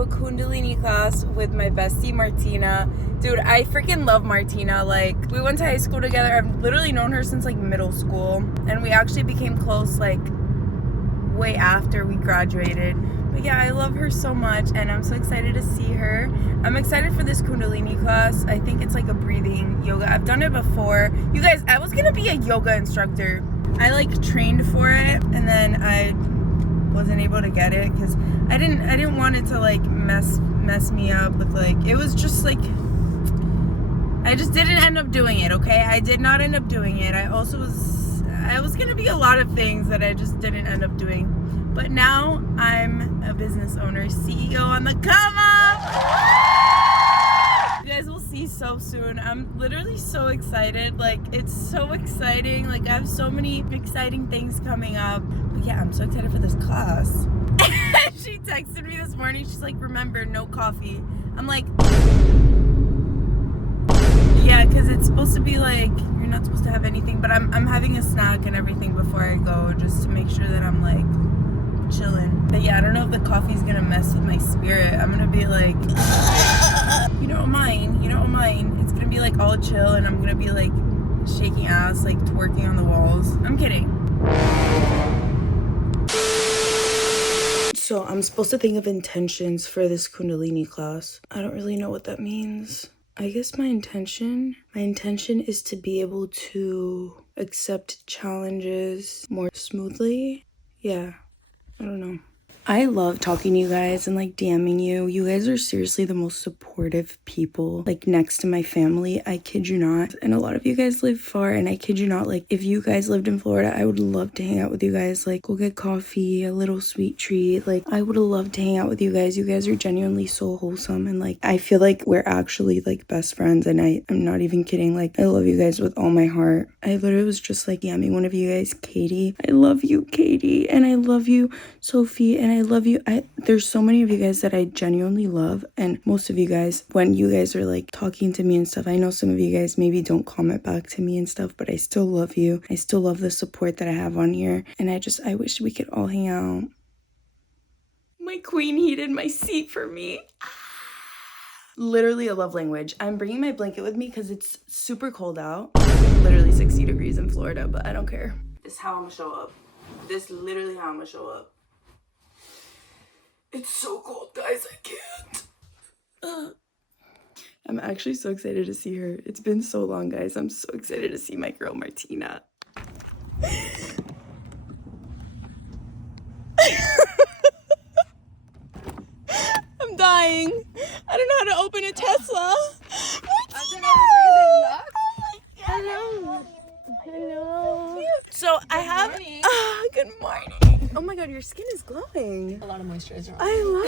to a Kundalini class with my bestie Martina. Dude, I freaking love Martina. Like, we went to high school together. I've literally known her since like middle school, and we actually became close like way after we graduated. But yeah, I love her so much, and I'm so excited to see her. I'm excited for this Kundalini class. I think it's like a breathing yoga. I've done it before. You guys, I was gonna be a yoga instructor. I like trained for it, and then I wasn't able to get it because I didn't want it to like mess me up with like, it was just like, I just didn't end up doing it. Okay, I did not end up doing it. I was gonna be a lot of things that I just didn't end up doing. But now I'm a business owner, CEO on the come up. You guys will see so soon. I'm literally so excited. Like, it's so exciting. Like, I have so many exciting things coming up. But yeah, I'm so excited for this class. She texted me this morning. She's like, remember, no coffee. I'm like, yeah, because it's supposed to be like, you're not supposed to have anything. But I'm having a snack and everything before I go, just to make sure that I'm like chilling. But yeah, I don't know if the coffee's gonna mess with my spirit. I'm gonna be like, you don't mind. It's gonna be like all chill, and I'm gonna be like shaking ass, like twerking on the walls. I'm kidding. So I'm supposed to think of intentions for this Kundalini class. I don't really know what that means. I guess my intention is to be able to accept challenges more smoothly. Yeah. I don't know. I love talking to you guys and like DMing you. You guys are seriously the most supportive people, like next to my family. I kid you not. And a lot of you guys live far, and I kid you not, like if you guys lived in Florida, I would love to hang out with you guys, like go get coffee, a little sweet treat. Like I would have loved to hang out with you guys. You guys are genuinely so wholesome, and like I feel like we're actually like best friends, and I'm not even kidding. Like I love you guys with all my heart. I literally was just like DMing one of you guys, Katie. I love you, Katie, and I love you, Sophie, and I love you. There's so many of you guys that I genuinely love, and most of you guys, when you guys are like talking to me and stuff, I know some of you guys maybe don't comment back to me and stuff, but I still love you. I still love the support that I have on here, and I wish we could all hang out. My queen heated my seat for me. Literally a love language. I'm bringing my blanket with me because it's super cold out. Literally 60 degrees in Florida, but I don't care. This is how I'm gonna show up. This is literally how I'm gonna show up. It's so cold, guys. I can't. I'm actually so excited to see her. It's been so long, guys. I'm so excited to see my girl, Martina. I'm dying. I don't know how to open a Tesla. Martina! Oh my God. Hello. Hello. So I have. Good morning. Oh my God, your skin is glowing. A lot of moisturizer on. I love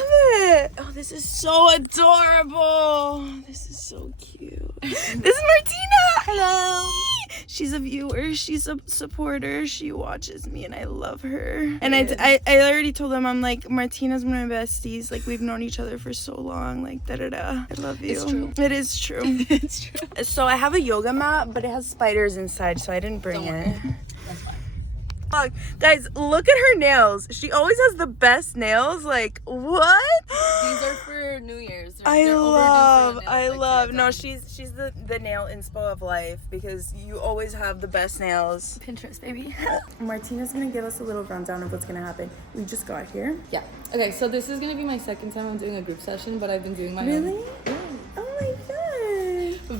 it. Oh, this is so adorable. This is so cute. This is Martina. Hello. She's a viewer. She's a supporter. She watches me, and I love her. And I already told them, I'm like, Martina's one of my besties. Like, we've known each other for so long. Like, da-da-da. I love you. It's true. It is true. It's true. So I have a yoga mat, but it has spiders inside, so I didn't bring it. That's fine. Guys, look at her nails. She always has the best nails. Like, what? These are for New Year's. I love. No, she's the nail inspo of life, because you always have the best nails. Pinterest, baby. Martina's gonna give us a little rundown of what's gonna happen. We just got here. Yeah. Okay, so this is gonna be my second time I'm doing a group session, but I've been doing my Really? own. Yeah. Oh my God.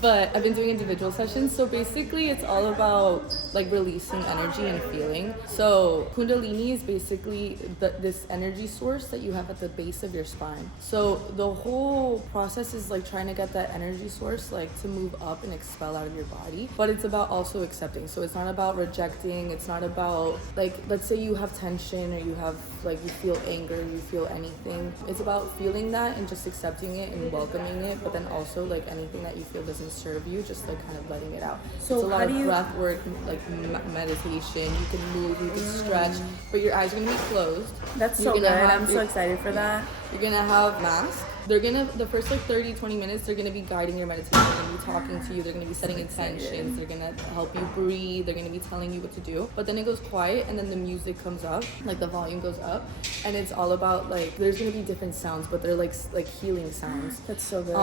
But I've been doing individual sessions, so basically it's all about like releasing energy and feeling. So Kundalini is basically this energy source that you have at the base of your spine. So the whole process is like trying to get that energy source like to move up and expel out of your body, but it's about also accepting. So it's not about rejecting, it's not about like, let's say you have tension, or you have like, you feel anger, you feel anything. It's about feeling that and just accepting it and welcoming it, but then also like anything that you feel doesn't serve you, just like kind of letting it out. So it's a lot of breath work, like meditation. You can move, you can stretch, but your eyes are gonna be closed. That's so good. I'm so excited for that. You're gonna have mask. the first like 30-20 minutes, they're gonna be guiding your meditation, they're gonna be talking to you, they're gonna be setting intentions, they're gonna help you breathe, they're gonna be telling you what to do. But then it goes quiet, and then the music comes up, like the volume goes up, and it's all about like, there's gonna be different sounds, but they're like healing sounds. That's so good.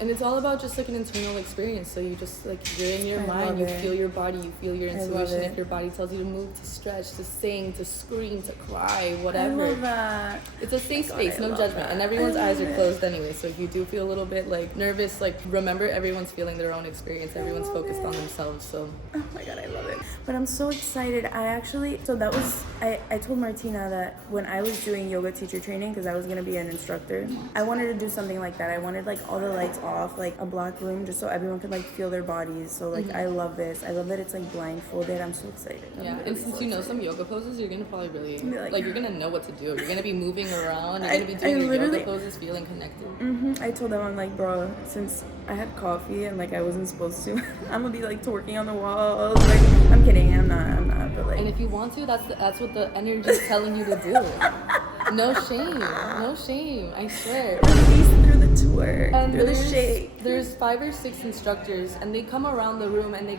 And it's all about just like an internal experience. So you just like, you're in your mind, you feel your body, you feel your intuition. If your body tells you to move, to stretch, to sing, to scream, to cry, whatever. I love that. It's a safe space, no judgment, and everyone's eyes are closed anyway. So if you do feel a little bit like nervous, like remember everyone's feeling their own experience. Everyone's focused on themselves. So oh my god, I love it. But I'm so excited. I told Martina that when I was doing yoga teacher training, because I was gonna be an instructor, I wanted to do something like that. I wanted like all the lights off, like a black room, just so everyone could like feel their bodies. So like I love this. I love that it's like blindfolded. I'm so excited. Yeah, and since you know some yoga poses, you're gonna probably really like you're gonna know what to do. You're gonna be moving around. You're gonna be doing your yoga poses, feeling connected. I told them, I'm like, bro, since I had coffee and like I wasn't supposed to, I'm gonna be like twerking on the walls. Like, I'm kidding, I'm not. But like, and if you want to, that's what the energy is telling you to do. No shame. I swear. Release through the twerk, and through the shake. There's 5 or 6 instructors, and they come around the room and they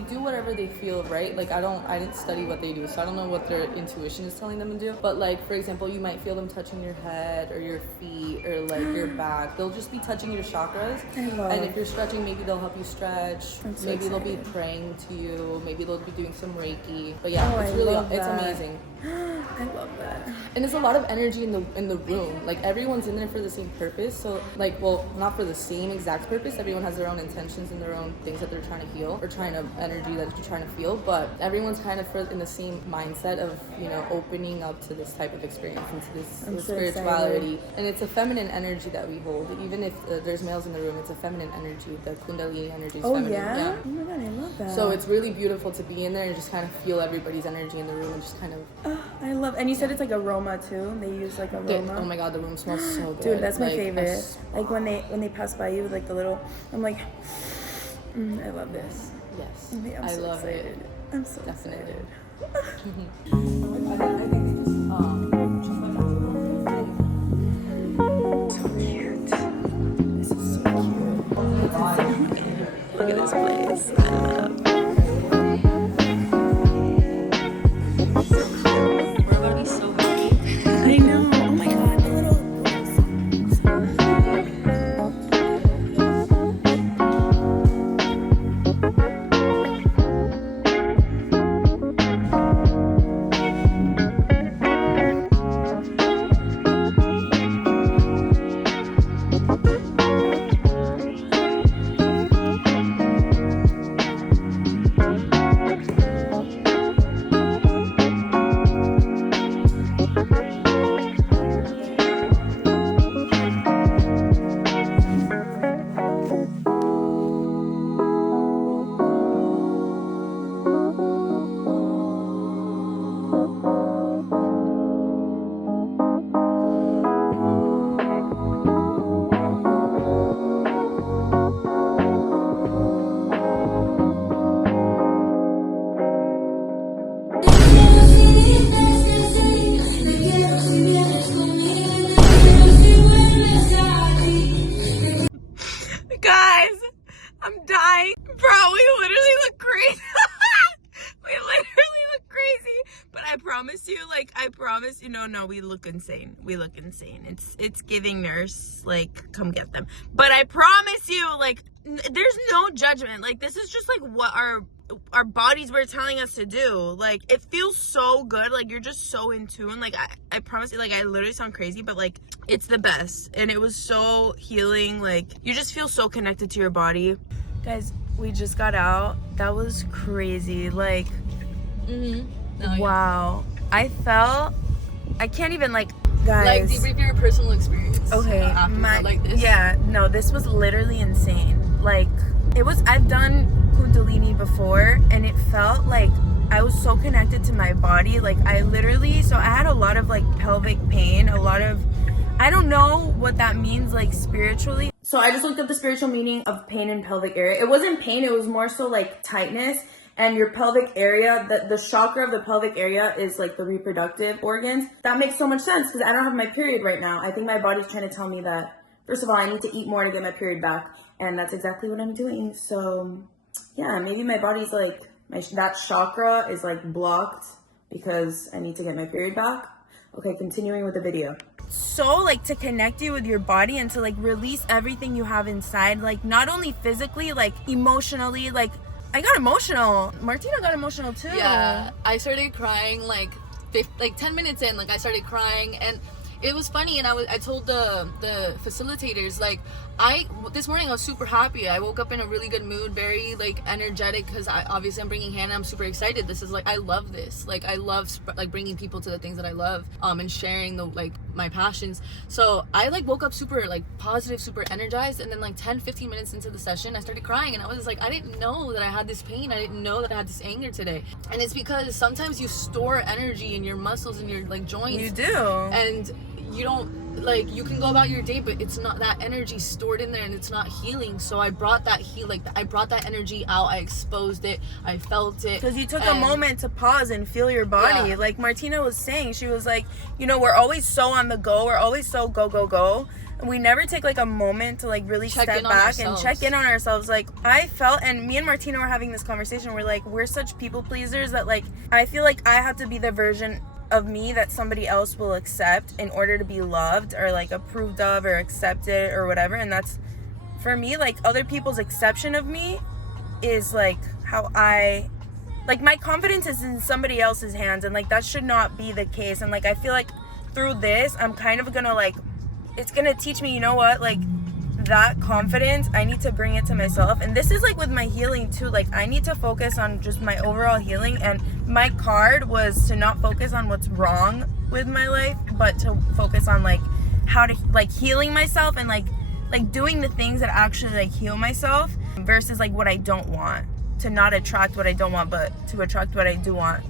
do whatever they feel, right? Like I didn't study what they do, so I don't know what their intuition is telling them to do. But like, for example, you might feel them touching your head or your feet or like your back. They'll just be touching your chakras. And if you're stretching, maybe they'll help you stretch. Maybe they'll be praying to you. Maybe they'll be doing some Reiki. But yeah, it's amazing. I love that. And there's a lot of energy in the room. Like everyone's in there for the same purpose. So like, well, not for the same exact purpose. Everyone has their own intentions and their own things that they're trying to heal or energy that you're trying to feel. But everyone's kind of in the same mindset of, you know, opening up to this type of experience, into this spirituality. And it's a feminine energy that we hold. Even if there's males in the room, it's a feminine energy. The Kundalini energy is feminine. Yeah? Oh my god, I love that. So it's really beautiful to be in there and just kind of feel everybody's energy in the room and just kind of. I love. And you said it's like aroma too. They use like aroma. Oh my god, the room smells so good. Dude, that's my favorite. Like when they pass by you with like the little. I'm like, I love this. Yes. I'm so love excited. it. I'm so Definitely. So cute. This is so cute. Look at this place. I love. We're gonna be so happy. I know. Oh my god, the little. Guys, I'm dying. Bro, we literally look crazy. We literally look crazy. But I promise you, no, we look insane. We look insane. It's giving nurse, like, come get them. But I promise you, like, there's no judgment. Like, this is just, like, what our bodies were telling us to do. Like, it feels so good. Like, you're just so in tune. Like, I promise you, like, I literally sound crazy, but like, it's the best. And it was so healing. Like, you just feel so connected to your body. Guys, we just got out. That was crazy. Like, wow. I can't even, like, guys. Like, debrief your personal experience. Okay. Like this. Yeah, no, this was literally insane. Like, I've done Kundalini before, and it felt like I was so connected to my body. Like, I had a lot of, like, pelvic pain, I don't know what that means, like, spiritually. So I just looked up the spiritual meaning of pain in pelvic area. It wasn't pain, it was more so, like, tightness. And your pelvic area, the chakra of the pelvic area is, like, the reproductive organs. That makes so much sense, because I don't have my period right now. I think my body's trying to tell me that First of all, I need to eat more to get my period back, and that's exactly what I'm doing. So yeah, maybe my body's like, that chakra is like blocked because I need to get my period back. Okay, continuing with the video. So like to connect you with your body and to like release everything you have inside, like not only physically, like emotionally. Like I got emotional. Martina got emotional too. Yeah, I started crying like 10 minutes in. Like I started crying, and it was funny. And I told the facilitators, like, this morning I was super happy. I woke up in a really good mood, very like energetic, because I'm bringing Hannah. I'm super excited. This is like, I love this. Like I love like bringing people to the things that I love, and sharing the like my passions. So I like woke up super like positive, super energized, and then like 10-15 minutes into the session I started crying, and I was like, I didn't know that I had this pain. I didn't know that I had this anger today. And it's because sometimes you store energy in your muscles and your like joints. You do. And you don't, like, you can go about your day, but it's not, that energy stored in there, and it's not healing. So I brought that I brought that energy out. I exposed it. I felt it. Because you took a moment to pause and feel your body. Yeah. Like Martina was saying, she was like, you know, we're always so on the go. We're always so go. And we never take like a moment to like really step back and check in on ourselves. Like I felt, and me and Martina were having this conversation, we're like, we're such people pleasers that like, I feel like I have to be the version of me that somebody else will accept in order to be loved or like approved of or accepted or whatever. And that's, for me, like other people's exception of me is like how I, like my confidence is in somebody else's hands, and like that should not be the case. And like I feel like through this I'm kind of gonna like, it's gonna teach me, you know what, like that confidence, I need to bring it to myself. And this is like with my healing too, like I need to focus on just my overall healing. And my card was to not focus on what's wrong with my life, but to focus on like how to like healing myself and like doing the things that actually like heal myself versus like what I don't want, to not attract what I don't want, but to attract what I do want.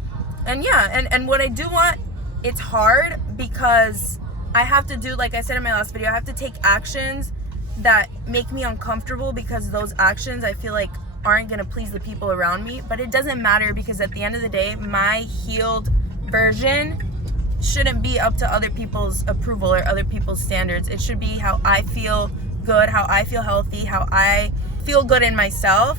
And yeah, and what I do want, it's hard because I have to do, like I said in my last video, I have to take actions that make me uncomfortable, because those actions I feel like aren't gonna please the people around me. But it doesn't matter, because at the end of the day, my healed version shouldn't be up to other people's approval or other people's standards. It should be how I feel good, how I feel healthy, how I feel good in myself.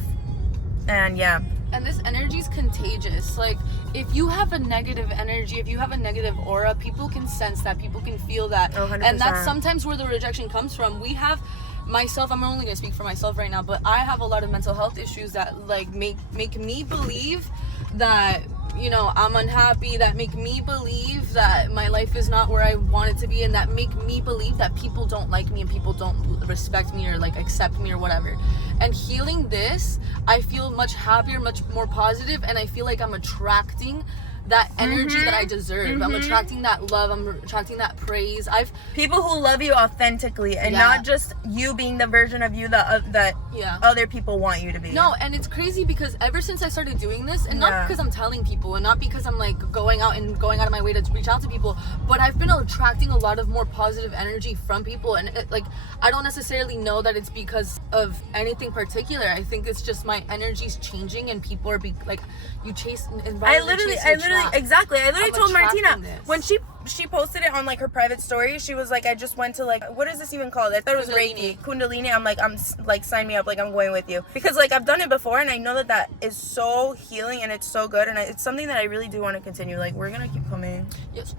And yeah. And this energy is contagious. Like if you have a negative energy, if you have a negative aura, people can sense that, people can feel that. 100%. And that's sometimes where the rejection comes from. We have, myself, I'm only gonna speak for myself right now, but I have a lot of mental health issues that like make me believe that, you know, I'm unhappy, that make me believe that my life is not where I want it to be, and that make me believe that people don't like me and people don't respect me or like accept me or whatever. And healing this, I feel much happier, much more positive, and I feel like I'm attracting that energy that I deserve. I'm attracting that love, I'm attracting that praise. People who love you authentically, and not just you being the version of you that other people want you to be. No, and it's crazy because ever since I started doing this, and not because I'm telling people, and not because I'm like going out of my way to reach out to people, but I've been attracting a lot of more positive energy from people. And like I don't necessarily know that it's because of anything particular. I think it's just my energy's changing, and people are like, you chase Exactly. I literally told Martina when she posted it on like her private story, she was like, I just went to like, what is this even called? I thought it was Reiki, Kundalini. I'm like, sign me up, like I'm going with you, because like I've done it before, and I know that is so healing, and it's so good, and it's something that I really do want to continue. Like we're gonna keep coming. Yes.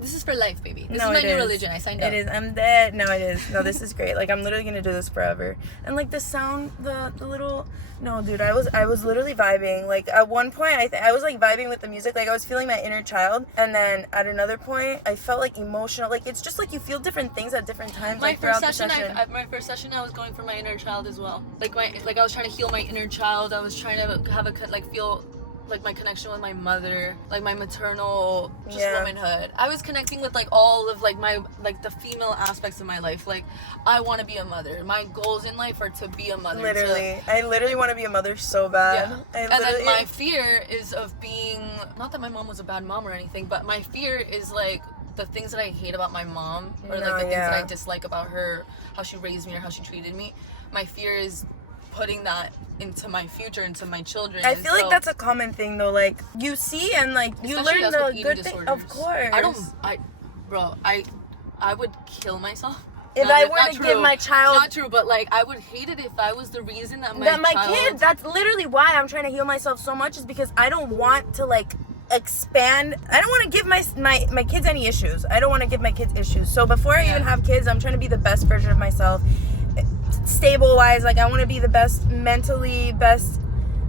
This is for life, baby. This is my new religion. I signed up. It is. I'm dead. No, it is. No, this is great. Like I'm literally gonna do this forever. And like the sound, the little. No, dude, I was literally vibing. Like at one point, I was like vibing with the music. Like I was feeling my inner child, and then at another point, I felt like emotional. Like it's just like you feel different things at different times. My first session, I was going for my inner child as well. Like I was trying to heal my inner child. I was trying to have feel like my connection with my mother, like my maternal womanhood. I was connecting with like all of like my like the female aspects of my life. Like I want to be a mother. My goals in life are to be a mother. I literally want to be a mother so bad. And then my fear is of being, not that my mom was a bad mom or anything, but my fear is like the things that I hate about my mom, or like the things that I dislike about her, how she raised me or how she treated me. My fear is putting that into my future, into my children. I feel like that's a common thing though. Like you see and like you learn the good thing. Of course. I would kill myself if I were to give my child... Not true, but like, I would hate it if I was the reason that my child... kid, that's literally why I'm trying to heal myself so much, is because I don't want to like expand. I don't want to give my kids any issues. I don't want to give my kids issues. So before I even have kids, I'm trying to be the best version of myself. Stable wise, like I want to be the best mentally, best,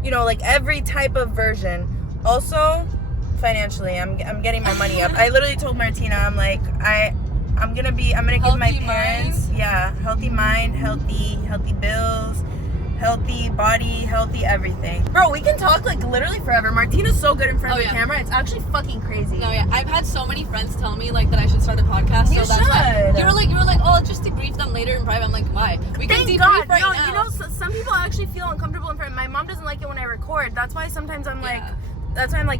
you know, like every type of version. Also, financially, I'm getting my money up. I literally told Martina, I'm like, I'm gonna give my parents, healthy mind, healthy bills, healthy body, healthy everything. Bro, we can talk like literally forever. Martina's so good in front of the camera. It's actually fucking crazy. No, yeah. I've had so many friends tell me like that I should start a podcast. You so that's should. Why you were like, oh, I'll just debrief them later in private. I'm like, why? We can debrief right now. You know, some people actually feel uncomfortable in front. My mom doesn't like it when I record. That's why sometimes I'm like,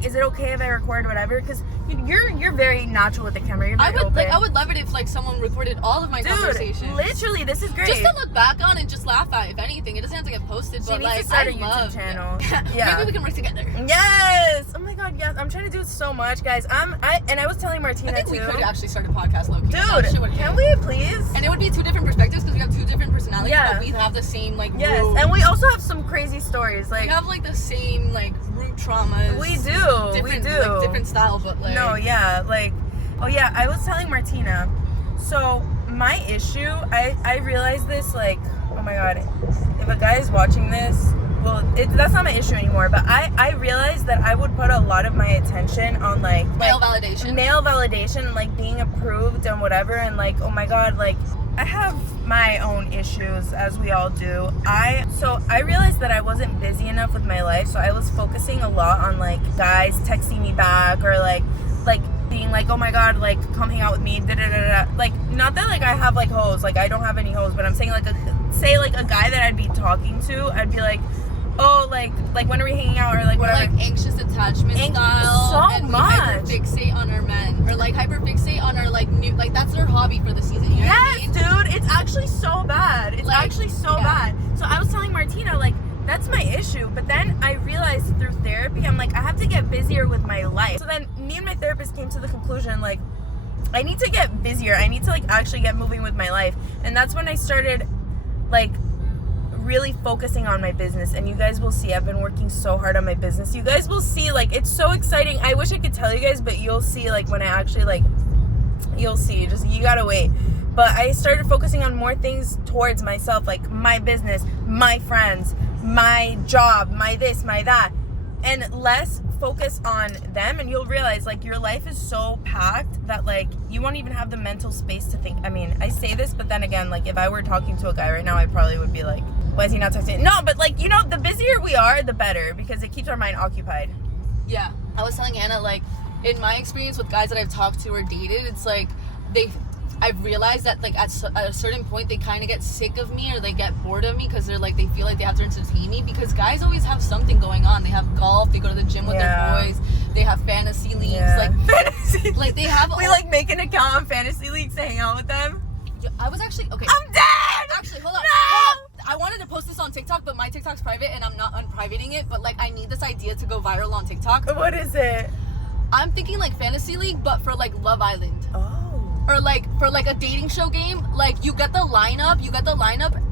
is it okay if I record whatever? Because you're very natural with the camera. You're very open. I would love it if like someone recorded all of my conversations. Literally, this is great. Just to look back on and just laugh at. If anything, it doesn't have to get posted. She but needs like, to start a I YouTube channel. Yeah. Maybe we can work together. Yes. Oh my God. Yes. I'm trying to do so much, guys. I was telling Martina I think too. we could actually start a podcast, low-key. Dude, can we please? And it would be two different perspectives because we have two different personalities. Yeah. But we have the same like. Yes. Root. And we also have some crazy stories. Like we have like the same like root traumas. We do. Like, different style, but like. No. Yeah. Like. Oh yeah. I was telling Martina. So my issue, I realized this like, oh my God, if a guy is watching this, well, that's not my issue anymore, but I realized that I would put a lot of my attention on like male validation, like being approved and whatever, and like, oh my God, like I have my own issues, as we all do. So I realized that I wasn't busy enough with my life, so I was focusing a lot on like guys texting me back or like being like, oh my God, like come hang out with me, da da da da. Like, not that like I have like hoes, like I don't have any hoes, but I'm saying like a guy that I'd be talking to, I'd be like, oh, like when are we hanging out, or like whatever. Like anxious attachment style. So and much. Hyperfixate on our men, or like hyperfixate on our like new, like that's their hobby for the season. You know what I mean? Dude, it's actually so bad. It's like, actually so bad. So I was telling Martina, like, that's my issue. But then I realized through therapy, I'm like, I have to get busier with my life. So then me and my therapist came to the conclusion, like, I need to get busier. I need to like actually get moving with my life. And that's when I started like really focusing on my business. And you guys will see, I've been working so hard on my business. You guys will see, like, it's so exciting. I wish I could tell you guys, but you'll see like when I actually like, you'll see, just you gotta wait. But I started focusing on more things towards myself, like my business, my friends, my job, my this, my that, and less focus on them. And you'll realize like your life is so packed that like you won't even have the mental space to think. I mean, I say this, but then again, like if I were talking to a guy right now, I probably would be like, why is he not texting? No, but like, you know, the busier we are, the better, because it keeps our mind occupied. Yeah. I was telling Anna, like, in my experience with guys that I've talked to or dated, it's like I've realized that like at a certain point they kind of get sick of me, or they get bored of me because they're like, they feel like they have to entertain me, because guys always have something going on. They have golf, they go to the gym with their boys, they have fantasy leagues, like fantasy, like they have. We like make an account on fantasy leagues to hang out with them. I was actually okay. I'm dead. Actually, hold on. I wanted to post this on TikTok, but my TikTok's private and I'm not unprivating it. But like, I need this idea to go viral on TikTok. What is it? I'm thinking like fantasy league, but for like Love Island. Oh. Or like for like a dating show game, like you get the lineup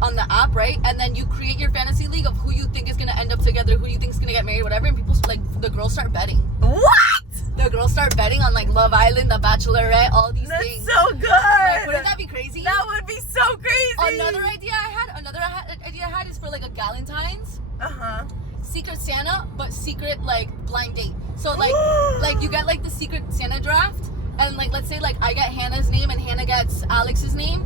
on the app, right? And then you create your fantasy league of who you think is gonna end up together, who you think is gonna get married, whatever. And people like, the girls start betting. What? The girls start betting on like Love Island, The Bachelorette, all these things. That's so good. Like, wouldn't that be crazy? That would be so crazy. Another idea I had is for like a Galentine's. Secret Santa, but secret like blind date. So like like you get like the Secret Santa draft. And like, let's say like I get Hannah's name and Hannah gets Alex's name.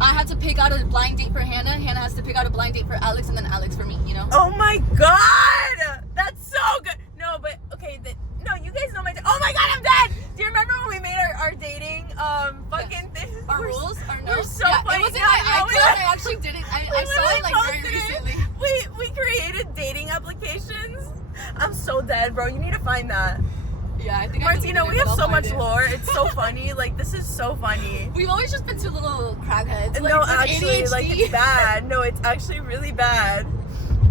I have to pick out a blind date for Hannah. Hannah has to pick out a blind date for Alex, and then Alex for me, you know? Oh my God! That's so good. No, but okay, no, you guys know my. Oh my God, I'm dead. Do you remember when we made our dating fucking thing? Our rules? We're so funny. It wasn't my icon. I actually did it. I saw it like very recently. We created dating applications. I'm so dead, bro. You need to find that. Yeah, I think Martina, we have so much lore. It's so funny. Like, this is so funny. We've always just been two little crackheads. Like, no, actually, ADHD. like, it's bad. No, it's actually really bad.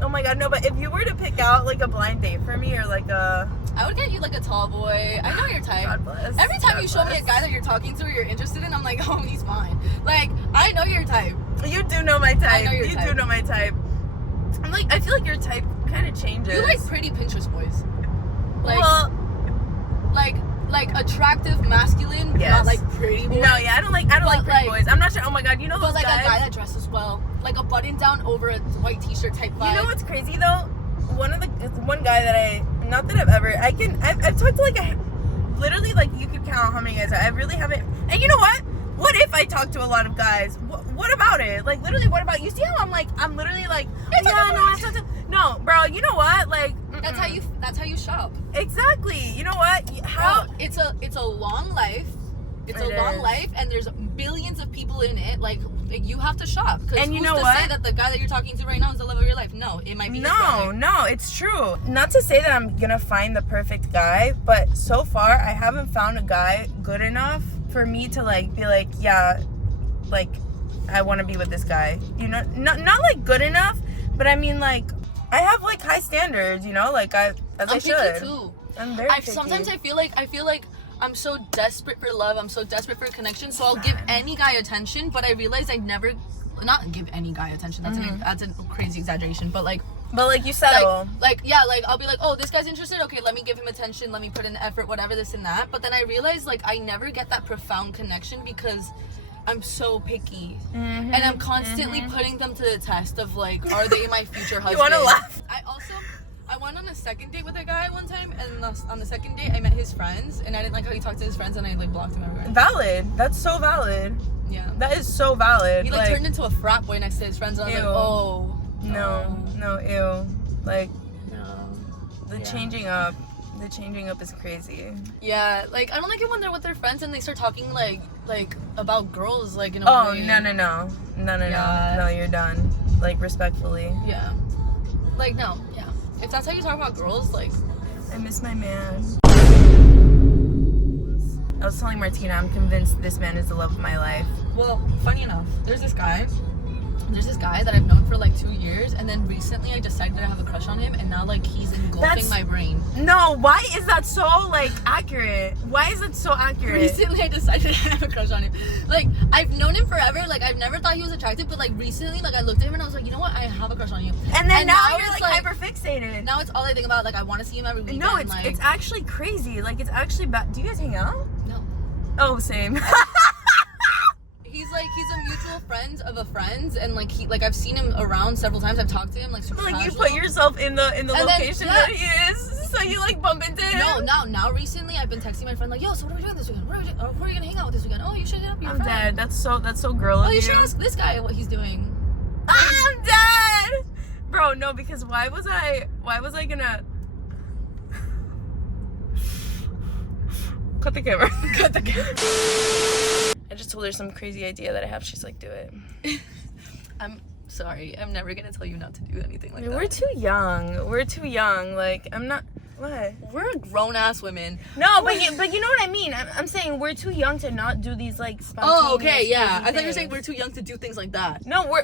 Oh my god, no, but if you were to pick out like a blind date for me or like a... I would get you like a tall boy. I know your type. God bless. Every time God you show me a guy that you're talking to or you're interested in, I'm like, oh, he's fine. Like, I know your type. You do know my type. I know your type. You do know my type. I'm like, I feel like your type kind of changes. You like pretty Pinterest boys. Like, well, like attractive masculine, yes. not like pretty boys. No, yeah, I don't like pretty boys. I'm not sure. Oh my god, you know those But like guys? a guy that dresses well, like a button down over a white t-shirt type vibe. You know what's crazy though? One guy that I've talked to like literally like you could count how many guys I really haven't. And you know what? What if I talk to a lot of guys? What about it? Like literally, what about you? See how I'm literally like, no, bro. You know what? Like that's how you shop. Exactly. You know what? How? Bro, it's a long life. It's a long life, and there's billions of people in it. Like you have to shop. And you know what? Say that the guy that you're talking to right now is the love of your life. No, it might be. No, it's true. Not to say that I'm gonna find the perfect guy, but so far I haven't found a guy good enough for me to like be like, yeah, like I want to be with this guy. You know, not like good enough, but I mean like I have like high standards. You know, like I should. Picky too. I'm very picky. Sometimes I feel like I'm so desperate for love. I'm so desperate for connection. So I'll give any guy attention, but I realize I never, not give any guy attention. That's a crazy exaggeration. But like you settle. Like I'll be like, oh, this guy's interested. Okay, let me give him attention. Let me put in effort, whatever, this and that. But then I realize like I never get that profound connection because I'm so picky, and I'm constantly putting them to the test of like, are they my future husband? You want to laugh? I went on a second date with a guy one time, and on the second date I met his friends, and I didn't like how he talked to his friends, and I like blocked him everywhere. Valid. That's so valid. Yeah. That is so valid. He like turned into a frat boy next to his friends, and I was like, oh. No, ew. Like, no. The changing up is crazy. Yeah, like I don't like it when they're with their friends and they start talking like about girls like in a way. No, you're done. Like respectfully. Yeah. Like no, yeah. If that's how you talk about girls, like I miss my man. I was telling Martina, I'm convinced this man is the love of my life. Well, funny enough, there's this guy that I've known for like 2 years, and then recently I decided I have a crush on him, and now like he's engulfing my brain. No, why is that so like accurate? Why is it so accurate? Recently I decided I have a crush on him. Like I've known him forever, like I've never thought he was attractive, but like recently like I looked at him and I was like, you know what, I have a crush on you. And then now you're like hyper fixated. Now it's all I think about, like I want to see him every weekend. No, it's actually crazy. Like it's actually bad. Do you guys hang out? No. Oh, same. He's a mutual friend of a friend, and like I've seen him around several times. I've talked to him like super casual. You put yourself in the location that he is, so you like bump into him. Now recently I've been texting my friend like, yo, so what are we doing this weekend? Where are you gonna hang out with this weekend? Oh, you should hit up your friend. I'm dead. That's so girl of you. Oh, you should ask this guy what he's doing. I'm dead, bro. No, because why was I gonna cut the camera? Cut the camera. I just told her some crazy idea that I have. She's like, do it. I'm sorry. I'm never gonna tell you not to do anything like that. We're too young. Like, I'm not. What? We're grown-ass women. No, but you know what I mean. I'm saying we're too young to not do these like spontaneous. Oh, okay, yeah. I thought you were things. saying we're too young to do things like that. No, we're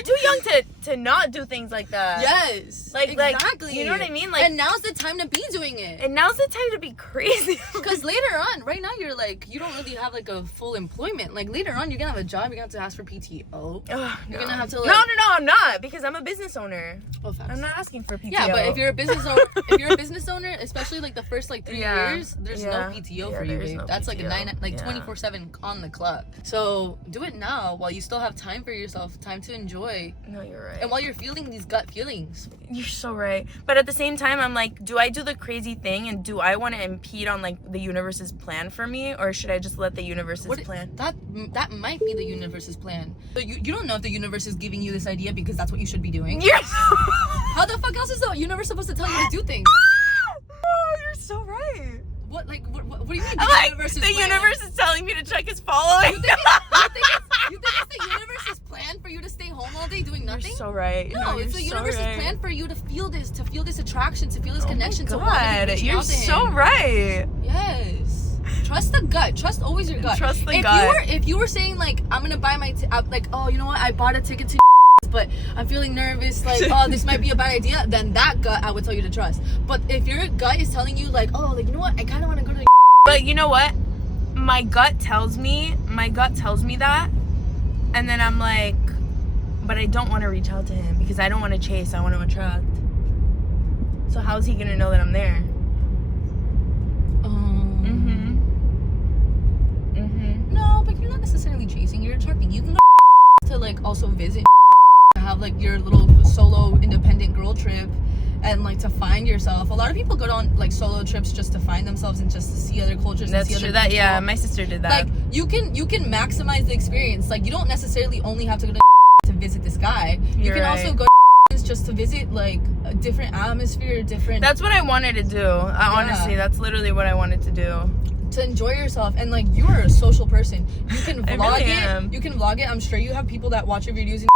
too young to not do things like that. Yes. Like exactly. You know what I mean? Like, and now's the time to be doing it. And now's the time to be crazy. Because later on, right now you're like, you don't really have like a full employment. Like later on, you're gonna have a job. You're gonna have to ask for PTO. You're gonna have to like. No, I'm not, because I'm a business owner. Oh, facts. I'm not asking for PTO. Yeah, but if you're a business owner, especially like the first like 3 years, there's no PTO for you, babe. No that's PTO. like 24/7 on the clock. So do it now while you still have time for yourself, time to enjoy. No, you're right. And while you're feeling these gut feelings. You're so right. But at the same time, I'm like, do I do the crazy thing, and do I want to impede on like the universe's plan for me, or should I just let the universe's plan? That might be the universe's plan. So you don't know if the universe is giving you this idea because that's what you should be doing. Yes. How the fuck else is the universe supposed to tell you to do things? Oh, you're so right. What do you mean? The universe is telling me to check his following. You think it's the universe's plan for you to stay home all day doing nothing? You're so right. No, it's the universe's plan for you to feel this attraction, to feel this connection. Oh my God, you're so right. Yes. Trust the gut. Trust always your gut. Trust the gut. If you were saying like, I'm gonna buy my oh, you know what? I bought a ticket to but I'm feeling nervous, like, oh, this might be a bad idea, then that gut I would tell you to trust. But if your gut is telling you, like, oh, like, you know what, I kind of want to go to the But you know what? My gut tells me that, and then I'm like, but I don't want to reach out to him because I don't want to chase, I want to attract. So how's he gonna know that I'm there? No, but you're not necessarily chasing, you're attracting. You can go to, like, also visit, have, like, your little solo independent girl trip, and, like, to find yourself. A lot of people go on, like, solo trips just to find themselves and just to see other cultures. That's and see true. Other people. Yeah, my sister did that. Like, you can maximize the experience. Like, you don't necessarily only have to go to visit this guy. You can also go just to visit, like, a different atmosphere, different. That's what I wanted to do. Honestly, that's literally what I wanted to do. To enjoy yourself. And, like, you are a social person. You can vlog really it. am. You can vlog it. I'm sure you have people that watch your videos and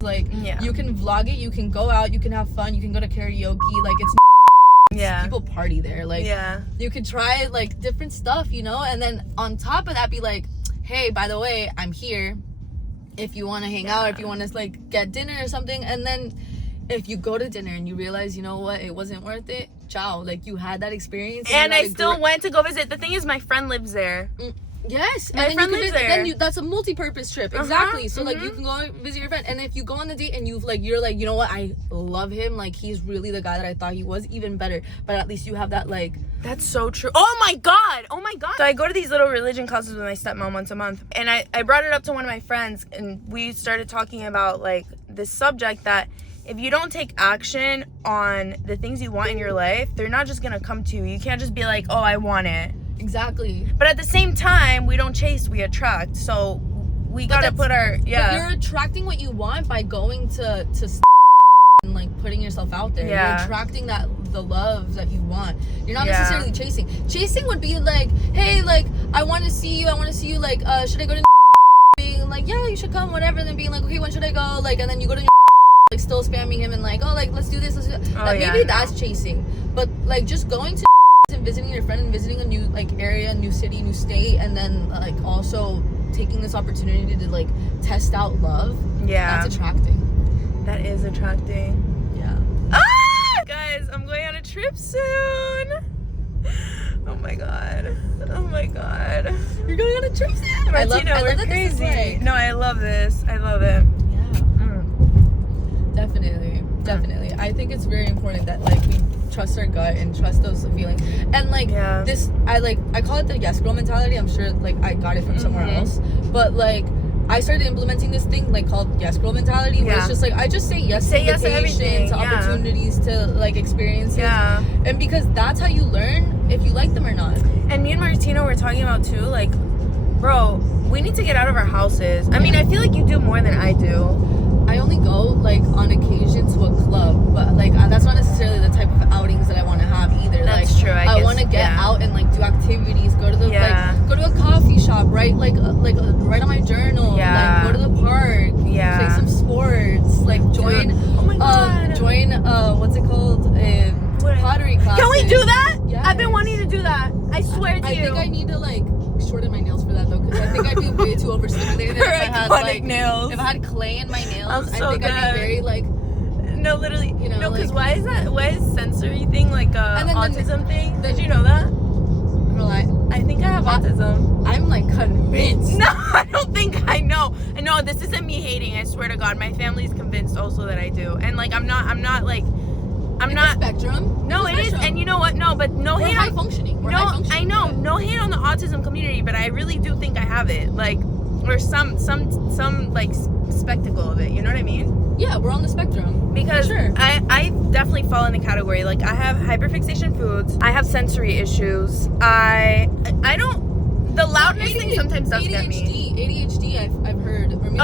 like, you can vlog it, you can go out, you can have fun, you can go to karaoke, like, it's people party there, like, you could try, like, different stuff, you know, and then on top of that be like, hey, by the way, I'm here if you want to hang out, if you want to, like, get dinner or something. And then if you go to dinner and you realize, you know what, it wasn't worth it, ciao, like, you had that experience and I still went to go visit. The thing is, my friend lives there. Yes, my friend lives there. Then that's a multi-purpose trip. Exactly. So like, you can go visit your friend, and if you go on the date and you're like, you know what, I love him, like, he's really the guy that I thought he was, even better. But at least you have that, like, that's so true. Oh my god. So I go to these little religion classes with my stepmom once a month, and I brought it up to one of my friends, and we started talking about, like, this subject that if you don't take action on the things you want in your life, they're not just gonna come to you. You can't just be like, oh, I want it. Exactly. But at the same time, we don't chase, we attract. So we gotta put our But you're attracting what you want by going to and, like, putting yourself out there. You're attracting the love that you want. You're not necessarily chasing. Chasing would be like, hey, like, I want to see you, like, should I go to being like, yeah, you should come, whatever, and then being like, okay, when should I go, like, and then you go to like, still spamming him and like, oh, like, let's do this, like, maybe that's chasing. But, like, just going to and visiting your friend and visiting a new, like, area, new city, new state, and then, like, also taking this opportunity to, like, test out love, that's attracting. That is attracting. Guys, I'm going on a trip soon. Oh my god. You're going on a trip soon? I love that crazy. This is, like, no, I love this. I love it. Definitely. I think it's very important that, like, we trust our gut and trust those feelings. And, like, this, I call it the yes girl mentality. I'm sure, like, I got it from somewhere else. But, like, I started implementing this thing, like, called yes girl mentality, where it's just like, I just say yes to invitations, to opportunities, to, like, experiences. And because that's how you learn if you like them or not. And me and Martina were talking about too, like, bro, we need to get out of our houses. I mean, I feel like you do more than I do. I only go, like, on occasion to a club, but, like, that's not necessarily the type of outings that I want to have either. That's like, true. I want to get out and, like, do activities, go to the like, go to a coffee shop, write write on my journal, like, go to the park, play some sports, like, join what's it called, pottery classes. Can we do that? Yes. I've been wanting to do that. I swear to you. I think I need to, like, shorten my nails for that, though, because I think I'd be way too overstimulated if I had, like, nails. If I had clay in my nails, I think I'd be very, like, no, literally, you know, no, because like, why is sensory thing like autism thing? Did you know that? I think I have autism. I'm, like, convinced. No, I don't think I know. No, this isn't me hating. I swear to God, my family's convinced also that I do. And, like, I'm not spectrum. No, it is. And you know what? No, but no hate. We're high functioning. I know. No hate on the autism community, but I really do think I have it. Like, or some like spectacle of it. You know what I mean? Yeah, we're on the spectrum. Because I definitely fall in the category. Like, I have hyperfixation foods. I have sensory issues. I don't. The loudness thing sometimes does get me. ADHD. I've heard. Or maybe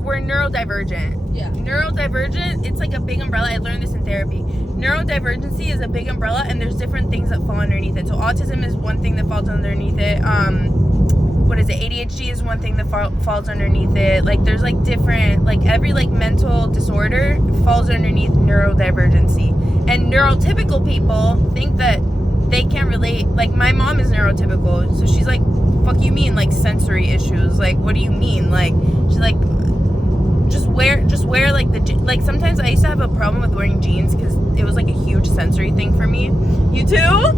we're neurodivergent. Yeah. Neurodivergent, it's like a big umbrella. I learned this in therapy. Neurodivergency is a big umbrella, and there's different things that fall underneath it. So autism is one thing that falls underneath it. What is it? ADHD is one thing that falls underneath it. Like, there's, like, different, like, every, like, mental disorder falls underneath neurodivergency. And neurotypical people think that they can't relate. Like, my mom is neurotypical, so she's, like, fuck you mean, like, sensory issues? Like, what do you mean? Like, she's like, just wear like like, sometimes I used to have a problem with wearing jeans because it was like a huge sensory thing for me. You too?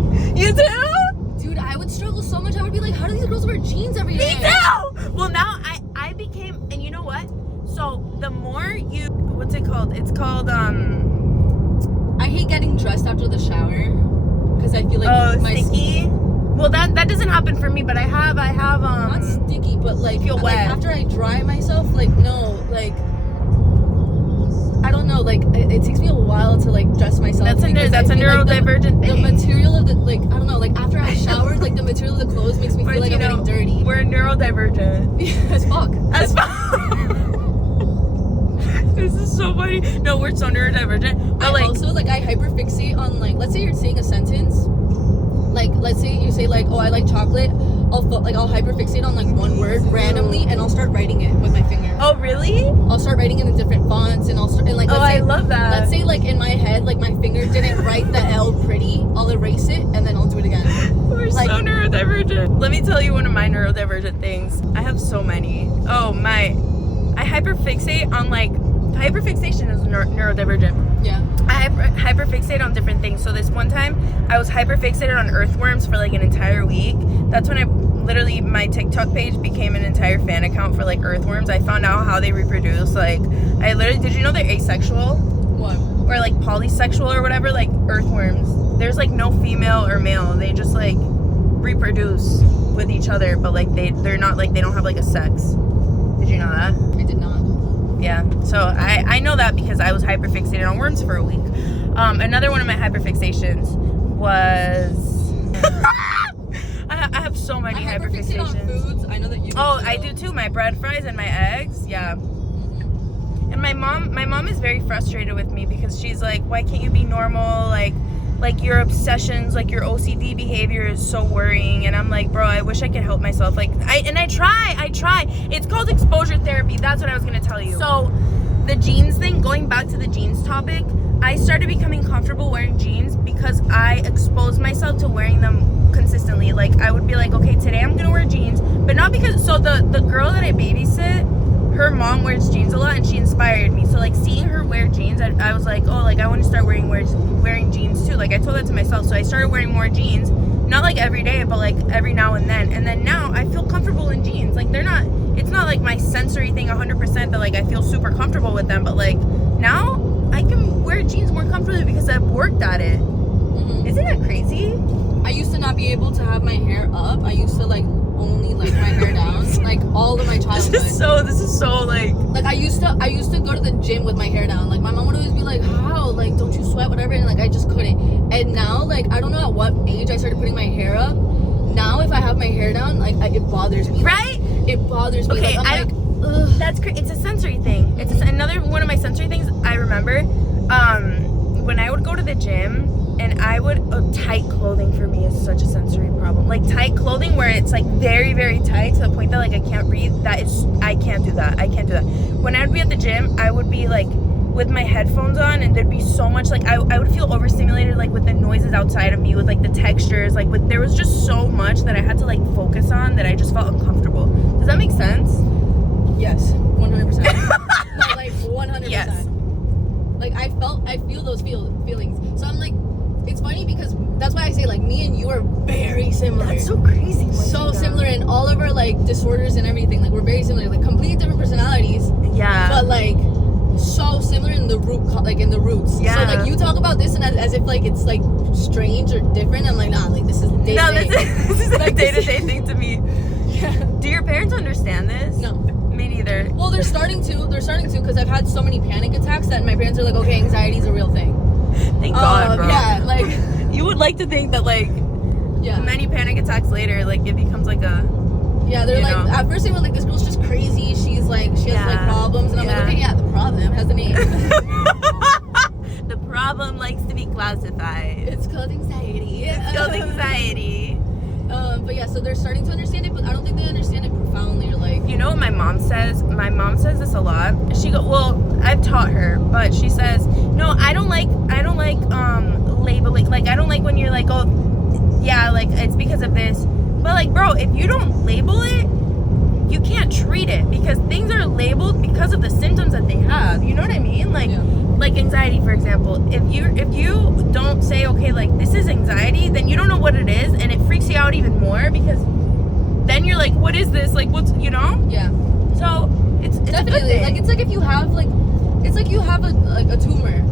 Dude, I would struggle so much. I would be like, how do these girls wear jeans every day? Me too! Well, now I became, and you know what? So the more you, what's it called? It's called, I hate getting dressed after the shower because I feel like my sticky. Well, that doesn't happen for me, but I have not sticky, but like feel wet. After I dry myself, like no, like I don't know, like it takes me a while to like dress myself. That's a neurodivergent thing. The material of the, like, I don't know, like after I showered, like the material of the clothes makes me feel like I'm getting dirty. We're neurodivergent. As fuck. As fuck. This is so funny. No, we're so neurodivergent. But I also, like, I hyperfixate on, like, let's say you're saying a sentence. Like, let's say you say, like, oh, I like chocolate. I'll hyperfixate on, like, one word randomly, and I'll start writing it with my finger. Oh, really? I'll start writing it in different fonts, and I'll start, and, like, I love that. Let's say, like, in my head, like, my finger didn't write the L pretty. I'll erase it, and then I'll do it again. We're so neurodivergent. Let me tell you one of my neurodivergent things. I have so many. Oh, I hyperfixate on, like, hyperfixation is neurodivergent. Yeah. I hyperfixate on different things. So this one time, I was hyperfixated on earthworms for like an entire week. That's when my TikTok page became an entire fan account for like earthworms. I found out how they reproduce. Like, did you know they're asexual? What? Or like polysexual or whatever, like earthworms. There's like no female or male. They just like reproduce with each other, but like they're not like, they don't have like a sex. Did you know that? I did not. Yeah, so I know that because I was hyperfixated on worms for a week. Another one of my hyperfixations was I have so many hyperfixations. On foods. I know that you. Oh, I do too. My bread fries and my eggs. Yeah. Mm-hmm. And my mom is very frustrated with me because she's like, why can't you be normal? Like your obsessions, like your OCD behavior is so worrying. And I'm like, bro, I wish I could help myself. Like, I try. It's called exposure therapy. That's what I was gonna tell you. So the jeans thing, going back to the jeans topic, I started becoming comfortable wearing jeans because I exposed myself to wearing them consistently. Like, I would be like, okay, today I'm gonna wear jeans, but not because, so the girl that I babysit, her mom wears jeans a lot and she inspired me. So like seeing her wear jeans, I was like, oh, like I want to start wearing jeans too. Like I told that to myself. So I started wearing more jeans, not like every day, but like every now and then. And then now I feel comfortable in jeans. Like it's not like my sensory thing 100% that like I feel super comfortable with them. But like now I can wear jeans more comfortably because I've worked at it. Mm-hmm. Isn't that crazy? I used to not be able to have my hair up. I used to like only like my hair down, like all of my childhood. This is so like I used to go to the gym with my hair down. Like my mom would always be like, how, like, don't you sweat, whatever, and like I just couldn't. And now, like, I don't know at what age I started putting my hair up. Now if I have my hair down, like it bothers me. Right? It bothers me. Okay, like, that's crazy. It's a sensory thing. It's another one of my sensory things. I remember when I would go to the gym and I would, tight clothing for me is such a sensory problem. Like tight clothing where it's like very, very tight to the point that like I can't breathe. I can't do that. When I would be at the gym, I would be like with my headphones on and there'd be so much, like I would feel overstimulated, like with the noises outside of me, with like the textures, like there was just so much that I had to like focus on that I just felt uncomfortable. Does that make sense? Yes, 100%. No, like 100%. Yes. Like I feel those feelings. So I'm like, it's funny because that's why I say like me and you are very similar. That's so crazy. So similar in all of our like disorders and everything. Like we're very similar, like completely different personalities. Yeah. But like so similar in the roots. Yeah. So like you talk about this and as if like it's like strange or different. I'm like, nah, like this is day to day. This is like a day-to-day thing to me. Yeah. Do your parents understand this? No. Me neither. Well, they're starting to because I've had so many panic attacks that my parents are like, okay, anxiety is a real thing. Thank God, bro. Yeah, like you would like to think that like many panic attacks later, like it becomes like a they're like at first they were like, this girl's just crazy. She has like problems, and I'm like, okay, the problem has a name. The problem likes to be classified. It's called anxiety. But yeah, so they're starting to understand it, but I don't think they understand it profoundly or like. You know what my mom says? My mom says this a lot. She go, well, I've taught her, but she says, no, I don't like labeling. Like I don't like when you're like, oh, yeah, like it's because of this. But But like, bro, if you don't label it, you can't treat it, because things are labeled because of the symptoms that they have. You know what I mean? Like, like anxiety, for example. If you don't say, okay, like, this is anxiety, then you don't know what it is, and it freaks you out even more, because then you're like, what is this? Like, what's, you know? Yeah. So it's Definitely. a good thing. Like, it's like if you have like, it's like you have a tumor.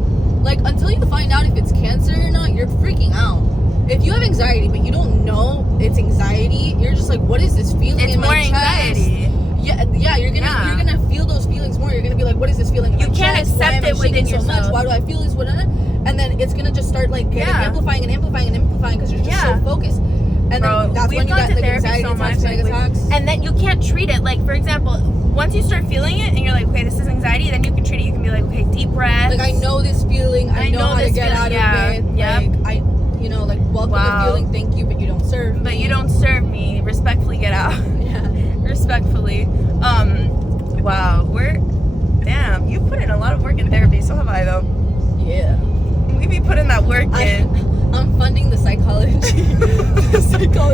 Like, until you find out if it's cancer or not, you're freaking out. If you have anxiety but you don't know it's anxiety, you're just like, what is this feeling It's in more my anxiety. chest? Yeah, you're gonna feel those feelings more. You're gonna be like, what is this feeling in my chest? You can't accept it within so yourself. much? Why do I feel this? Whatever. And then it's gonna just start like getting amplifying because you're just so focused. And then that's when you got like anxiety attacks, panic attacks. And then you can't treat it. Like, for example, once you start feeling it and you're like, okay, this is anxiety, then you can treat it. You can be like, okay, deep breath. Like, I know this feeling. I know how to get out of it. Like, like, welcome the feeling, thank you, but you don't serve me. But you don't serve me. Respectfully get out. Yeah. Respectfully. Wow, damn, you put in a lot of work in therapy, so have I, though. Yeah. We be putting that work in. I'm funding the psychology.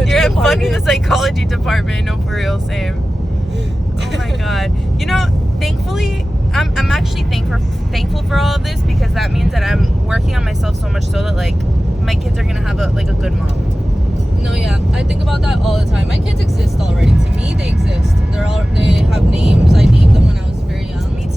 You're funding the psychology department. No, for real, same. Oh my god. You know, thankfully, I'm actually thankful for all of this, because that means that I'm working on myself so much so that, like, my kids are gonna have a good mom. No, yeah, I think about that all the time. My kids exist already. To me, they exist. They have names. I named them when I was very young. Me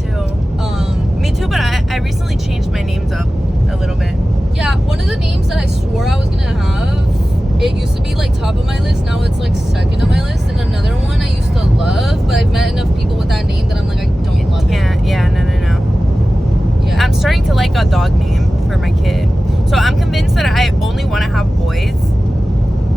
too. But I recently changed my names up a little bit. Yeah, one of the names that I swore I was gonna have, it used to be like top of my list. Now it's like second on my list. And another one I used to love, but I've met enough people with that name that I'm like, I don't love it. Yeah, no. Yeah. I'm starting to like a dog name for my kid. So I'm convinced that I only want to have boys.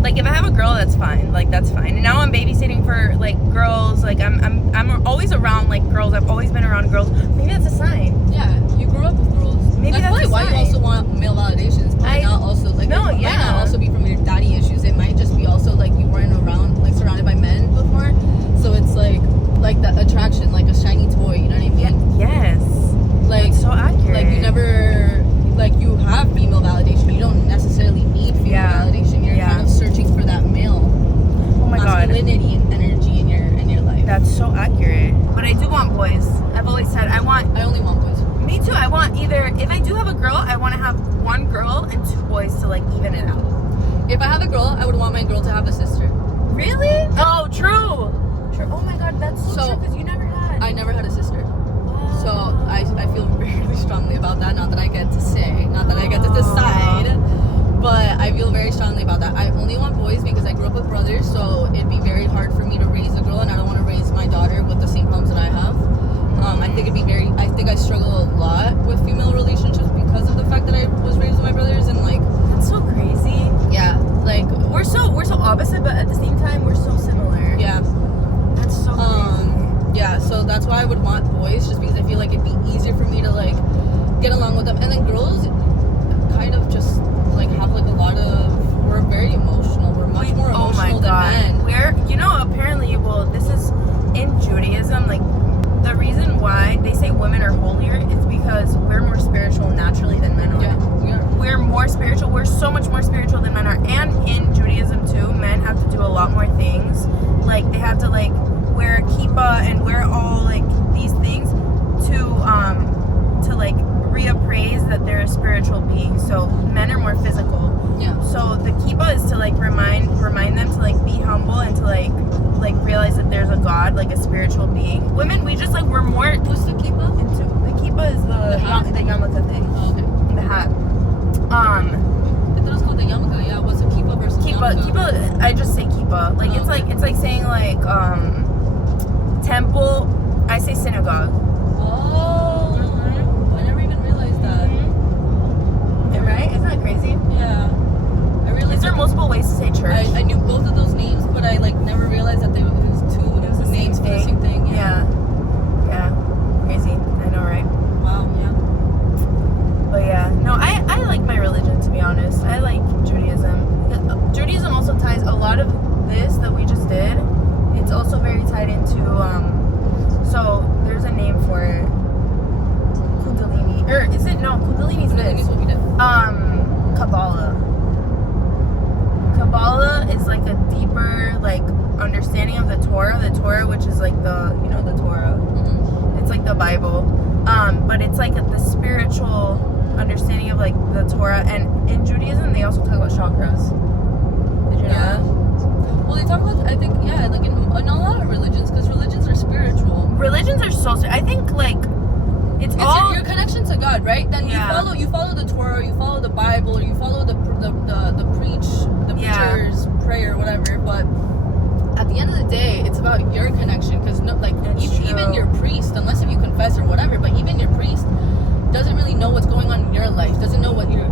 Like, if I have a girl, that's fine. Like, that's fine. And now I'm babysitting for, like, girls. Like, I'm always around, like, girls. I've always been around girls. Maybe that's a sign. Yeah, you grew up with girls. Maybe that's probably why you also want male validation. It's probably not also, like, No, it yeah. might not also be from your daddy issues. It might just be also, like, you weren't around, like, surrounded by men before. So it's, like the attraction, like a shiny toy, you know what I mean? Yes. Like, so accurate. Like, you never, like, you have female validation. You don't necessarily need female validation. You're kind of searching for that male masculinity and energy in your life. That's so accurate. But I do want boys. I've always said I only want boys. Me too. I want either, if I do have a girl, I want to have one girl and two boys to, like, even it out. If I have a girl, I would want my girl to have a sister. Really? Oh, true. Oh my god, that's so true, because you never had. I never had a sister. So I feel very strongly about that. Not that I get to say, not that I get to decide, but I feel very strongly about that. I only want boys because I grew up with brothers, so it'd be very hard for me to raise a girl, and I don't want to raise my daughter with the same problems that I have. I think I struggle a lot with female relationships because of the fact that I was raised with my brothers, and like, that's so crazy. Yeah, like we're so opposite, but at the same time we're so similar. Yeah, that's so crazy. Yeah, so that's why I would want boys, just because I feel like it'd be easier for me to, like, get along with them. And then girls kind of just, like, have, like, a lot of, we're very emotional. We're much more emotional than men. Apparently, well, this is in Judaism, like, the reason why they say women are holier is because we're more spiritual naturally than men are. Yeah, we are. We're more spiritual. We're so much more spiritual than men are. And in Judaism, too, men have to do a lot more things. Like, they have to, like, wear a kippah and wear all, like, these things to like reappraise that they're a spiritual being. So men are more physical. Yeah. So the kippah is to, like, remind them to, like, be humble and to like realize that there's a God, like a spiritual being. Women, we just, like, we're more. What's the kippah? The kippah is the yarmulke thing. Oh, okay. The hat. I thought it was called the yarmulke. Yeah. What's a kippah versus yarmulke? Kippah. I just say kippah. Like, it's like saying, like, temple. I say synagogue. Oh, I never even realized that. Right? Isn't that crazy? Yeah. I realized. Is there multiple ways to say church? I knew both of those names, but I, like, never realized that they were two names for the same thing. Yeah. Crazy. I know, right? Wow. Yeah. But yeah, no, I like my religion, to be honest. I like Judaism. Judaism also ties a lot of this that we just did. It's also very tied into, so there's a name for it. Kundalini. Or is it? No, Kundalini's Kundalini is what we did. Kabbalah. Kabbalah is like a deeper like understanding of the Torah, which is like the Torah. It's like the Bible, but it's like the spiritual understanding of like the Torah. And in Judaism, they also talk about chakras. Did you know that? Well, they talk about, I think, like in a lot of religions, because religions are spiritual. Religions are so. I think like it's all your connection to God, right? Then you follow the Torah, you follow the Bible, or you follow the preacher's prayer, whatever. But at the end of the day, it's about your connection, because even your priest, unless if you confess or whatever, but even your priest doesn't really know what's going on in your life, doesn't know what you're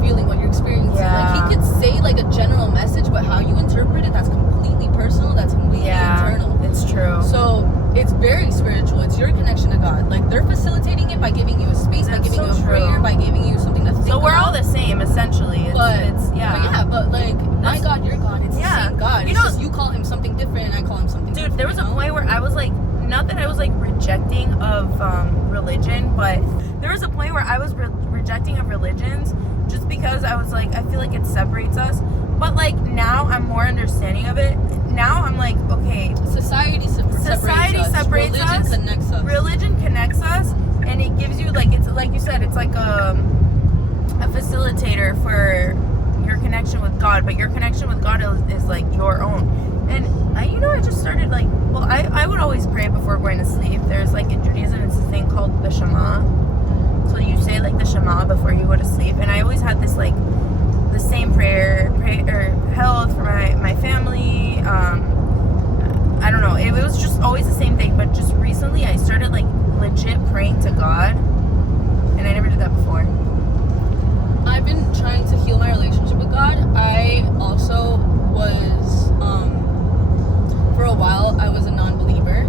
feeling, what you're experiencing. Like, he could say like a general message, but how you interpret it, that's completely personal, that's completely internal. It's true. So it's very spiritual. It's your connection to God. Like, they're facilitating it by giving you a space, by giving you a prayer, by giving you something to think about. So we're all the same, essentially. But like, my God, your God, it's the same God. It's just you call him something different and I call him something different. Dude, there was a point where I was like, not that I was like rejecting of religion, but there was a point where I was rejecting of religions just because I was like, I feel like it separates us. But like now I'm more understanding of it. Now I'm like, okay, society separates us. Religion connects us. Religion connects us, and it gives you like, it's like you said, it's like a facilitator for your connection with God, but your connection with God is like your own. And I just started like, well, I would always pray before going to sleep. There's like in Judaism, it's a thing called the Shema. So you say like the Shema before you go to sleep. And I always had this like the same prayer health for my family. I don't know. It was just always the same thing. But just recently, I started like legit praying to God, and I never did that before. I've been trying to heal my relationship with God. I also was, for a while, I was a non-believer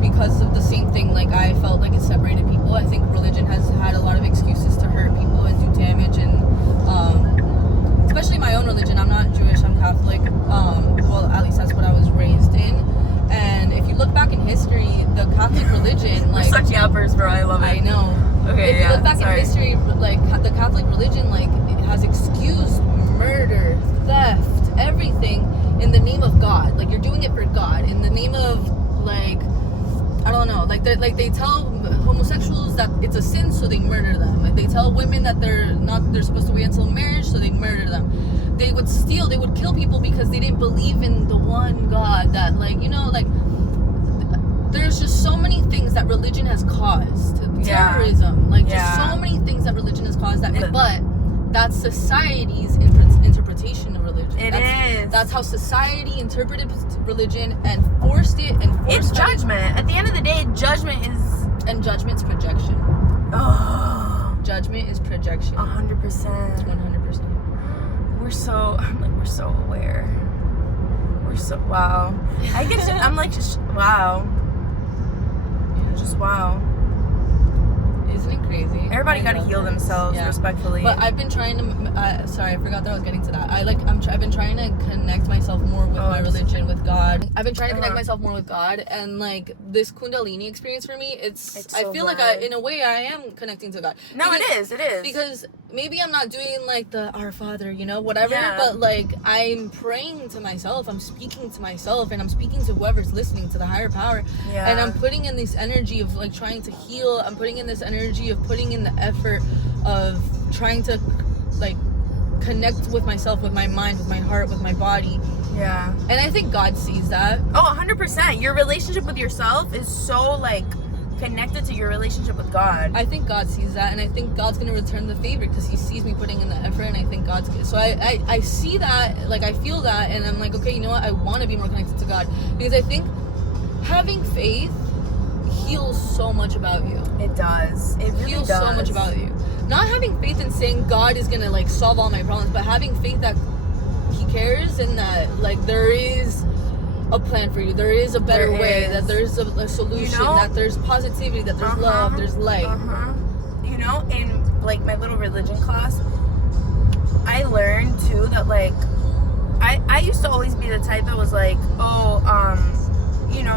because of the same thing. Like, I felt like it separated people. I think religion has had a lot of excuses to hurt people and do damage, and especially my own religion. I'm not Jewish, I'm Catholic. Well, at least that's what I was raised in. And if you look back in history, the Catholic religion, like, we're such yappers, bro. I love it. I know. Okay, if you look back in history, like, the Catholic religion, like, it has excused murder, theft, everything in the name of God. Like, you're doing it for God in the name of, like, I don't know, like they tell homosexuals that it's a sin, so they murder them. Like, they tell women that they're supposed to wait until marriage, so they murder them. They would steal, they would kill people because they didn't believe in the one God that, like, like, there's just so many things that religion has caused. Terrorism, like, just so many things that religion has caused. But that's society's interpretation of religion. That's how society interpreted religion and forced it. It's judgment. At the end of the day, judgment is... And judgment's projection. Oh. Judgment is projection. 100%. It's 100%. We're so aware. We're so... Wow. I get to... I'm like, just... Wow. Just wow. Isn't it crazy? Everybody got to heal themselves, respectfully. But I've been trying to. Sorry, I forgot that I was getting to that. I've been trying to connect myself more with my religion, with God. I've been trying to connect myself more with God, and like this Kundalini experience for me, it's so I feel like in a way I am connecting to God. No, it is. Because maybe I'm not doing like the Our Father, whatever. Yeah. But like, I'm praying to myself. I'm speaking to myself, and I'm speaking to whoever's listening, to the higher power. Yeah. And I'm putting in this energy of like trying to heal. I'm putting in this energy of putting in the effort of trying to like connect with myself, with my mind, with my heart, with my body. Yeah. And I think God sees that. Oh, 100%. Your relationship with yourself is so like connected to your relationship with God. I think God sees that, and I think God's gonna return the favor because he sees me putting in the effort, and I think God's good. So I see that, like, I feel that, and I'm like, okay, you know what, I want to be more connected to God, because I think having faith heals so much about you. It does. It really heals does. So much about you. Not having faith in saying God is gonna like solve all my problems, but having faith that he cares and that like there is a plan for you, there is a better way, that there's a solution, that there's positivity, that there's love, there's light. In like my little religion class, I learned too that like I used to always be the type that was like,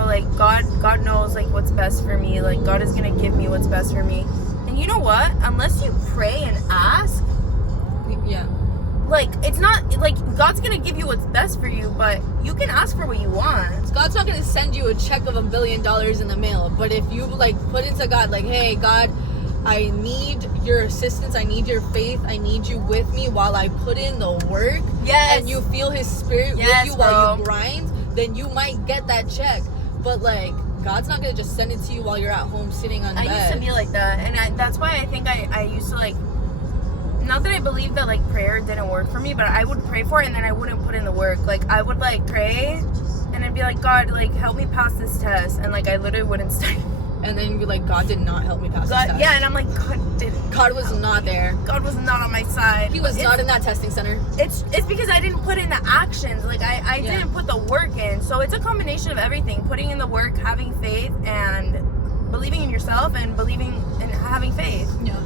like God knows like what's best for me, like God is gonna give me what's best for me. And you know what? Unless you pray and ask, like, it's not, like, God's gonna give you what's best for you, but you can ask for what you want. God's not gonna send you a check of $1 billion in the mail, but if you, like, put into God, like, hey, God, I need your assistance, I need your faith, I need you with me while I put in the work, and you feel his spirit with you while you grind, then you might get that check. But, like, God's not gonna just send it to you while you're at home sitting on bed. I used to be like that, and that's why I think I used to, like, not that I believe that, like, prayer didn't work for me, but I would pray for it and then I wouldn't put in the work. Like, I would, like, pray and I'd be like, God, like, help me pass this test, and, like, I literally wouldn't study. And then you'd be like, God did not help me pass this test. Yeah, and I'm like, God was not there. God was not on my side. He was not in that testing center. It's because I didn't put in the actions. Like, I didn't put the work in. So it's a combination of everything. Putting in the work, having faith, and believing in yourself, and believing and having faith. Yeah.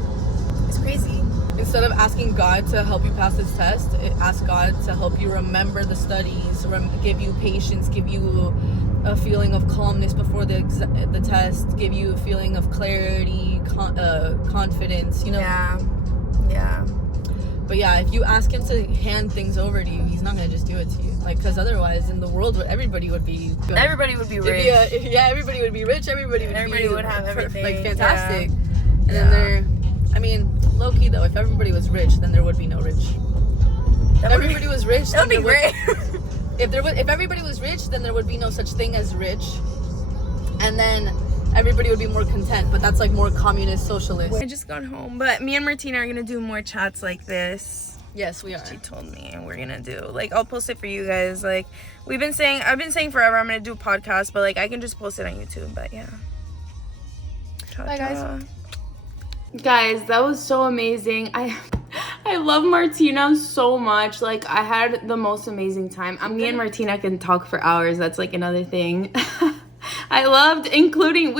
It's crazy. Instead of asking God to help you pass this test, ask God to help you remember the studies, give you patience, give you a feeling of calmness before the test, give you a feeling of clarity, confidence, you know? Yeah. But yeah, if you ask him to hand things over to you, he's not going to just do it to you. Like, because otherwise, in the world, everybody would be good. Everybody would be rich. Everybody would be rich. Everybody would have everything. Like, fantastic. And then low-key, though, if everybody was rich, then there would be no rich. If everybody was rich, that would be great. If everybody was rich, then there would be no such thing as rich. And then everybody would be more content, but that's like more communist, socialist. I just got home, but me and Martina are gonna do more chats like this. Yes, we are. She told me, and we're gonna do, like, I'll post it for you guys. Like, I've been saying forever I'm gonna do a podcast, but, like, I can just post it on YouTube. But yeah. Bye, guys. Guys, that was so amazing. I love Martina so much. Like, I had the most amazing time. Me and Martina can talk for hours. That's, like, another thing. we loved including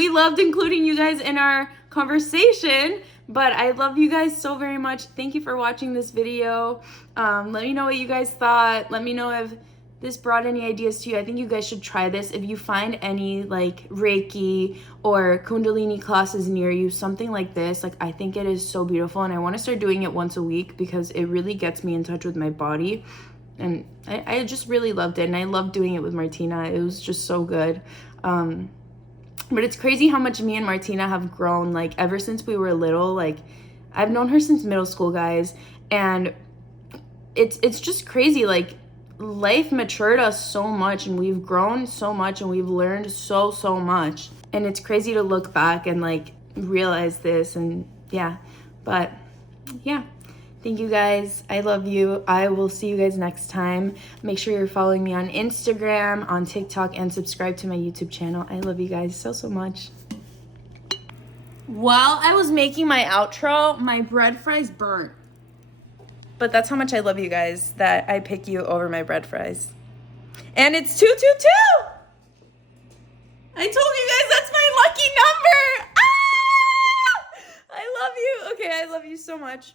you guys in our conversation, but I love you guys so very much. Thank you for watching this video. Let me know what you guys thought. Let me know if this brought any ideas to you. I think you guys should try this. If you find any, like, Reiki or Kundalini classes near you, something like this, like, I think it is so beautiful, and I want to start doing it once a week because it really gets me in touch with my body, and I just really loved it, and I loved doing it with Martina. It was just so good. But it's crazy how much me and Martina have grown, like, ever since we were little. Like, I've known her since middle school, guys, and it's just crazy. Like, life matured us so much, and we've grown so much, and we've learned so much, and it's crazy to look back and, like, realize this. And yeah, but yeah, thank you guys. I love you. I will see you guys next time. Make sure you're following me on Instagram, on TikTok, and subscribe to my YouTube channel. I love you guys so much. While I was making my outro, my bread fries burnt. But that's how much I love you guys, that I pick you over my bread fries. And it's 222! I told you guys that's my lucky number! Ah! I love you. Okay, I love you so much.